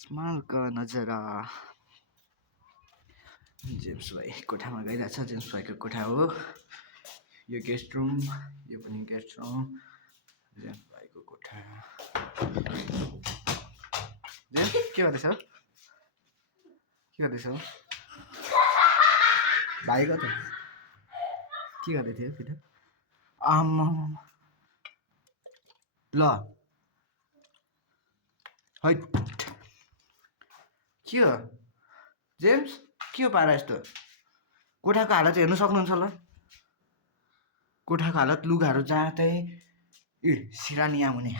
आसमान का नजारा। जेम्स भाइ कोठामा गइरहेछ। जेम्स भाइको कोठा हो यो, गेस्ट रुम। यो पनि गेस्ट रुम। जेम्स भाइको कोठा। जेम्स के गर्दैछ? के गर्दैछ? भाइ कता? के गर्दै थियो फिर? आम्मा ल है के हो जेम्स? के हो पारा यस्तो? कोठाको हालत हेर्नु सक्नुहुन्छ होला। कोठाको हालत, लुगाहरू जाँतै सिरानी आउने।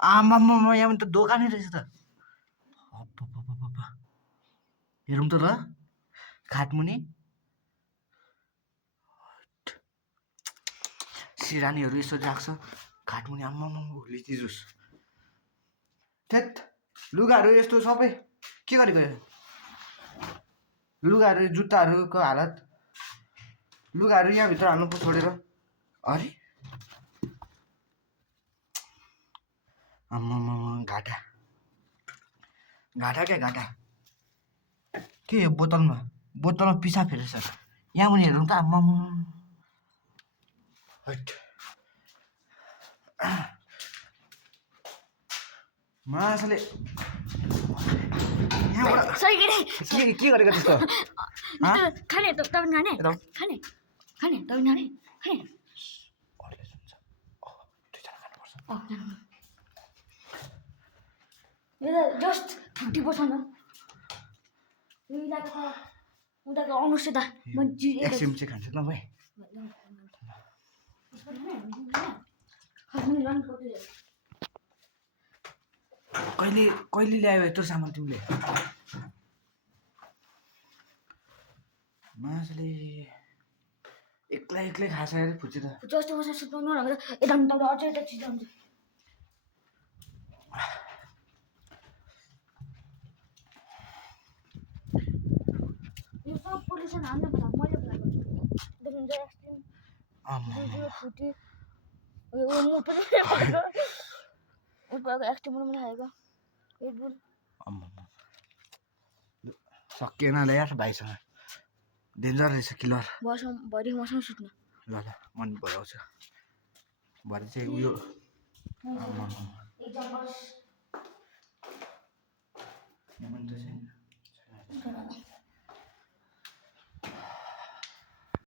आम्मा यहाँ त दोकानै रहेछ त। हेरौँ त ल खाटमुनि सिरानीहरू यसो राख्छ खाटमुनि। आम्मा लिची जुस। थेट लुगाहरू यस्तो सबै के गरेको? लुगाहरू जुत्ताहरूको हालत। लुगाहरू यहाँभित्र हाल्नु पो छोडेर। अरे आम्मा घाटा घाटा क्या घाटा। के यो बोतलमा पिसा फेरेछ। यहाँ पनि हेरौँ त। आम्मा मासले के गरेको त्यस्तो? खाने त तपाईँ खाने खाने खाने तपाईँ खाने खाने जस्ट 50% हो। उनीहरूको आउनुहोस् त एकछिन चाहिँ खान्छ ल भाइ। कहिले ल्यायो यत्रो सामान तिमीले? मासले एक्लै खाछ अरे फुच्ची त। जस्तो बस्नु सुत्नु भनेर यता अझै यता चिज आउँछ। यो सब पोल्युसन हाल्ने भन्दा मैले बनाएको फुटी म पनि एक्सट्रिमल पनि खाएको रेडबुल। सकिएन ल यार भाइसँग। डेन्जर रहेछ किलर। भरि मसँग सुत्नु। ल मन भराउँछ। भरे चाहिँ उयो